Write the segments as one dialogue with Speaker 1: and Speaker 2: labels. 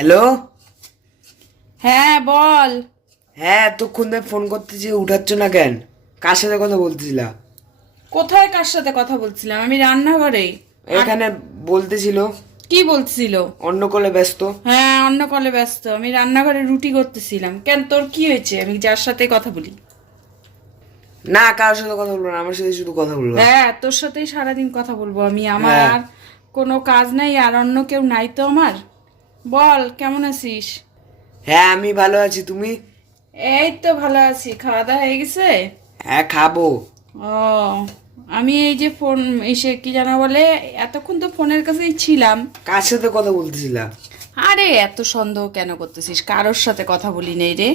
Speaker 1: Hello?
Speaker 2: হ্যাঁ বল।
Speaker 1: হ্যাঁ এতক্ষণ ধরে ফোন করতেছি উঠাচ্ছ না কেন? কার সাথে কথা বলতেছিলা?
Speaker 2: কোথায় কার সাথে কথা বলছিলাম? আমি রান্নাঘরে।
Speaker 1: এখানে বলতেছিল।
Speaker 2: কি বলছিল?
Speaker 1: অন্য কলে ব্যস্ত।
Speaker 2: হ্যাঁ অন্য কলে ব্যস্ত। আমি রান্নাঘরে রুটি করতেছিলাম। কেন তোর কি হয়েছে? আমি যার সাথে কথা বলি।
Speaker 1: না কারোর সাথে কথা বলব না আমার সাথে শুধু কথা বলব।
Speaker 2: হ্যাঁ তোর সাথেই সারাদিন কথা বলব আমি। আমার
Speaker 1: হ্যাঁ।
Speaker 2: আর কোনো কাজ নাই আর অন্য কেউ নাই তো আমার? বল কেমন আছিস?
Speaker 1: হ্যাঁ আমি ভালো আছি তুমি?
Speaker 2: এই তো ভালো আছি খাওয়া দাওয়া হয়ে গেছে?
Speaker 1: হ্যাঁ খাব।
Speaker 2: ও আমি এই যে ফোন এসে কি জানা বলে এতক্ষণ তো ফোনের কাছেই ছিলাম।
Speaker 1: কার সাথে কথা বলতেছিলাম
Speaker 2: আরে এত সন্দেহ কেন করতেছিস? কারোর সাথে কথা বলি নেই রে।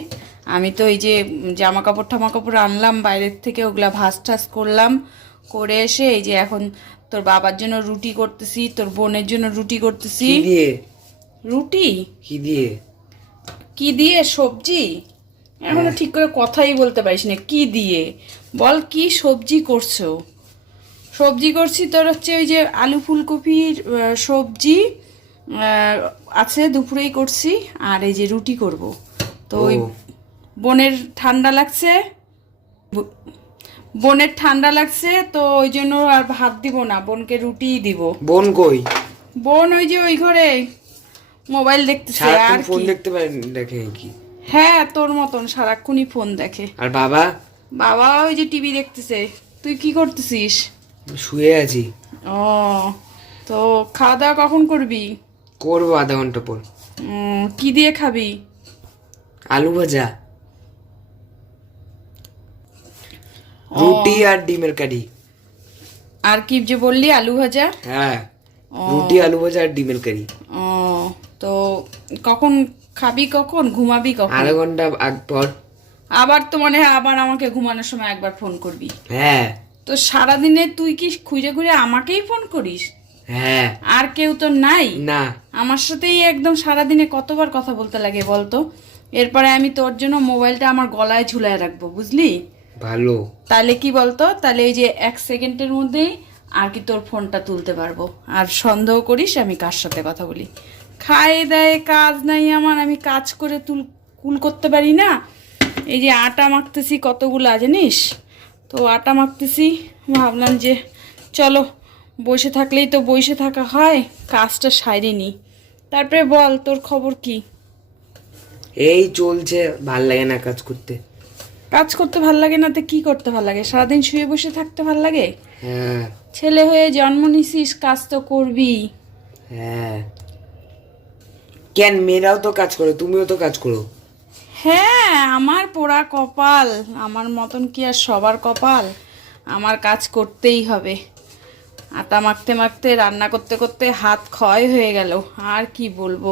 Speaker 2: আমি তো এই যে জামা কাপড় ঠামা কাপড় আনলাম বাইরের থেকে ওগুলা ভাস টাস করলাম করে এসে এই যে এখন তোর বাবার জন্য রুটি করতেছি তোর বোনের জন্য রুটি করতেছি। রুটি?
Speaker 1: কি দিয়ে?
Speaker 2: কি দিয়ে? সবজি? এখনও ঠিক করে কথাই বলতে পারিস না কি দিয়ে? বল কি সবজি করছ? সবজি করছি তোর হচ্ছে ওই যে আলু ফুলকপির সবজি আছে দুপুরেই করছি আর এই যে রুটি করব। তো ওই। বোনের ঠান্ডা লাগছে বোনের ঠান্ডা লাগছে তো ওই জন্য আর ভাত দিব না বোনকে রুটিই দিব।
Speaker 1: বোন কই?
Speaker 2: বোন ওই যে ওই ঘরে। মোবাইল দেখতেছে আর
Speaker 1: ফোন দেখতে পারেন দেখে কি?
Speaker 2: হ্যাঁ তোর মতন সারাক্ষণই ফোন দেখে।
Speaker 1: আর বাবা?
Speaker 2: বাবা ওই যে টিভি দেখতেছে। তুই কি করতেছিস?
Speaker 1: শুয়ে আছি।
Speaker 2: ও তো খাওয়া দাওয়া কখন করবি?
Speaker 1: করব আধা ঘণ্টা পর।
Speaker 2: কি দিয়ে খাবি?
Speaker 1: আলু ভাজা। রুটি আর ডিমের কারি।
Speaker 2: আর কি যে বললি আলু ভাজা?
Speaker 1: হ্যাঁ। রুটি আলু ভাজা আর ডিমের কারি।
Speaker 2: ও তো কখন খাবি কখন? ঘুমাবি কখন?
Speaker 1: আধা ঘণ্টা আগ পর।
Speaker 2: আবার তো মনে হয় আবার আমাকে ঘুমানোর সময় একবার ফোন করবি।
Speaker 1: হ্যাঁ।
Speaker 2: তো সারাদিনে তুই কি খুঁজে খুঁজে আমাকেই ফোন করিস?
Speaker 1: হ্যাঁ।
Speaker 2: আর কেউ তো নাই?
Speaker 1: না।
Speaker 2: আমার সাথেই একদম সারাদিনে কতবার কথা বলতে লাগে বলতো? এরপরে আমি তোর জন্য মোবাইলটা আমার গলায় ঝুলায় রাখব বুঝলি?
Speaker 1: ভালো।
Speaker 2: তাহলে কি বলতো? তাহলে এই যে এক সেকেন্ডের মধ্যেই আর কি তোর ফোনটা তুলতে পারব? আর সন্দেহ করিস, আমি কার সাথে কথা বলি? খায় দেয় কাজ নাই আমার, আমি কাজ করে তুল, কুল করতে পারি না। এই যে আটা মাখতেছি কতগুলা, জানিস? তো আটা মাখতেছি, ভাবলাম যে চলো, বসে থাকলেই তো বসে থাকা হয়, কাজটা সাইরে সারিনি তারপরে বল, তোর খবর কি?
Speaker 1: এই চলছে, ভালো লাগে না কাজ করতে।
Speaker 2: কাজ করতে ভালো লাগে না তো কি করতে ভালো লাগে? সারাদিন শুয়ে বসে থাকতে ভালো লাগে?
Speaker 1: হ্যাঁ।
Speaker 2: ছেলে হয়ে জন্ম নিছিস কাজ তো করবি।
Speaker 1: হ্যাঁ। কেন মেয়েরাও তো কাজ করে তুমিও তো কাজ করো?
Speaker 2: হ্যাঁ আমার পোড়া কপাল আমার মতন কি আর সবার কপাল? আমার কাজ করতেই হবে। আটা মাখতে মাখতে রান্না করতে করতে হাত ক্ষয় হয়ে গেল আর কি বলব?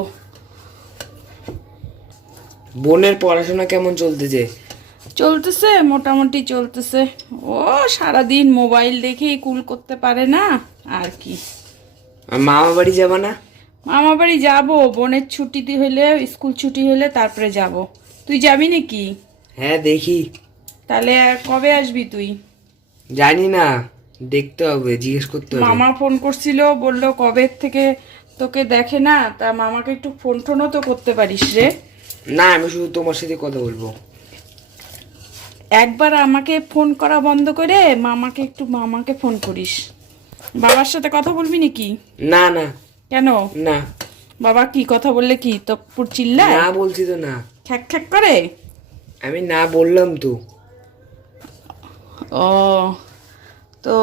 Speaker 1: বোনের পড়াশোনা কেমন চলতেছে?
Speaker 2: চলতেছে মোটামুটি চলতেছে। ও সারাদিন মোবাইল দেখেই কুল করতে পারে না আর কি।
Speaker 1: মামা বাড়ি যাবা না?
Speaker 2: মামা বাড়ি যাব বোনের ছুটি হলে স্কুল ছুটি হলে তারপরে যাব। তুই যাবি নাকি?
Speaker 1: হ্যাঁ দেখি।
Speaker 2: তাহলে কবে আসবি তুই?
Speaker 1: জানি না দেখতে হবে জিজ্ঞেস করতে হবে।
Speaker 2: মামা ফোন করছিল বলল কবে থেকে তোকে দেখে না তা মামাকে একটু ফোন টোনও তো করতে পারিস রে।
Speaker 1: না আমি শুধু তোমার সাথে কথা বলব।
Speaker 2: একবার আমাকে ফোন করা বন্ধ করে মামাকে একটু মামাকে ফোন করিস। বাবার সাথে কথা বলবি নাকি?
Speaker 1: না না।
Speaker 2: কেন?
Speaker 1: না।
Speaker 2: বাবা কি কথা বললে কি তো পুর চিল্লায়?
Speaker 1: না বলছি তো না।
Speaker 2: খ্যাক খ্যাক করে?
Speaker 1: আমি না বললাম তো।
Speaker 2: ও তো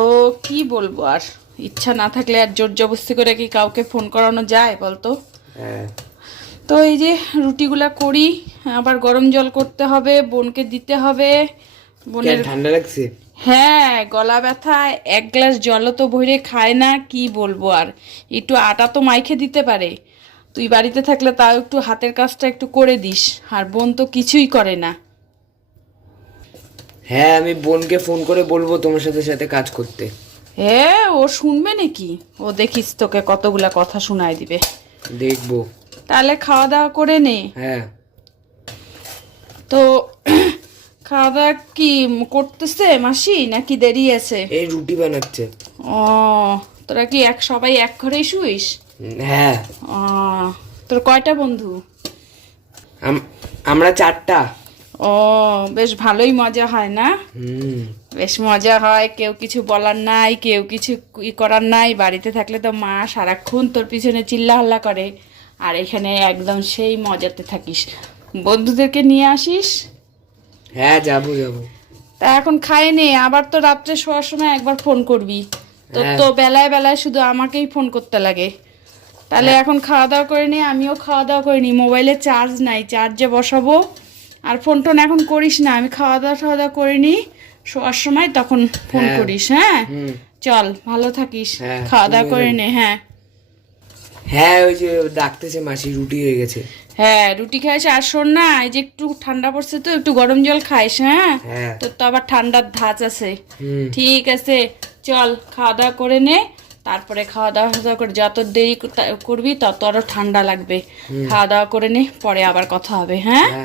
Speaker 2: কি বলব আর? ইচ্ছা না থাকলে আর জোর জবস্তি করে কি কাউকে ফোন করানো যায় বলতো?
Speaker 1: হ্যাঁ।
Speaker 2: তো এই যে রুটিগুলা করি আবার গরম জল করতে হবে বোনকে দিতে হবে। বোনের
Speaker 1: ঠান্ডা লাগছে?
Speaker 2: হ্যাঁ গলা ব্যথা এক গ্লাস জলও তো ভরে খায় না কি বলব আর? একটু আটা তো মাইখে দিতে পারে। তুই বাড়িতে থাকলে তাও একটু হাতের কাজটা একটু করে দিস আর বোন তো কিছুই করে না।
Speaker 1: হ্যাঁ আমি বোনকে ফোন করে বলব তোমার সাথে সাথে কাজ করতে।
Speaker 2: হ্যাঁ ও শুনবে নাকি? ও দেখিস তোকে কতগুলা কথা শোনায় দিবে।
Speaker 1: দেখব।
Speaker 2: তাহলে খাওয়া দাওয়া করে নে।
Speaker 1: হ্যাঁ।
Speaker 2: তো খাওয়া দাওয়া কি করতেছে মাসি নাকি দেরি আছে?
Speaker 1: এই রুটি বানাচ্ছে।
Speaker 2: ও তোরা কি এক সবাই এক ঘরেই শুইস?
Speaker 1: হ্যাঁ।
Speaker 2: ও তোর কয়টা বন্ধু?
Speaker 1: আমরা চারটা।
Speaker 2: ও বেশ ভালোই মজা হয় না? বেশ মজা হয় কেউ কিছু বলার নাই কেউ কিছু ই করার নাই বাড়িতে থাকলে তো মা সারাক্ষণ তোর পিছনে চিল্লা হাল্লা করে। আর এখানে একদম সেই মজাতে থাকিস। বন্ধুদেরকে নিয়ে আসিস?
Speaker 1: হ্যাঁ যাব যাব।
Speaker 2: তা এখন খায় নে আবার তো রাত্রে শোয়ার সময় একবার ফোন করবি। তো
Speaker 1: হ্যাঁ।
Speaker 2: তো বেলায় বেলায় শুধু আমাকেই ফোন করতে লাগে। তাহলে এখন খাওয়া দাওয়া করে নি আমিও খাওয়া দাওয়া করে করিনি মোবাইলে চার্জ নাই চার্জে বসাবো। আর ফোন টোন এখন করিস না আমি খাওয়া দাওয়া খাওয়া দাওয়া করে করিনি শোয়ার সময় তখন ফোন
Speaker 1: হ্যাঁ।
Speaker 2: করিস হ্যাঁ? চল ভালো থাকিস।
Speaker 1: হ্যাঁ,
Speaker 2: খাওয়া দাওয়া করে নে হ্যাঁ।
Speaker 1: হ্যাঁ ওই যে ডাকতেছে মাসি রুটি হয়ে গেছে।
Speaker 2: হ্যাঁ রুটি খাইস আর শোন না এই যে একটু ঠান্ডা পড়ছে তো একটু গরম জল খাইস হ্যাঁ?
Speaker 1: হ্যাঁ।
Speaker 2: তোর তো আবার ঠান্ডার ধাঁচ আছে। ঠিক আছে চল খাওয়া দাওয়া করে নে। তারপরে খাওয়া দাওয়া দাওয়া করে যত দেরি করবি তত আরও ঠান্ডা লাগবে। খাওয়া দাওয়া করে নে পরে আবার কথা হবে হ্যাঁ?
Speaker 1: হ্যাঁ।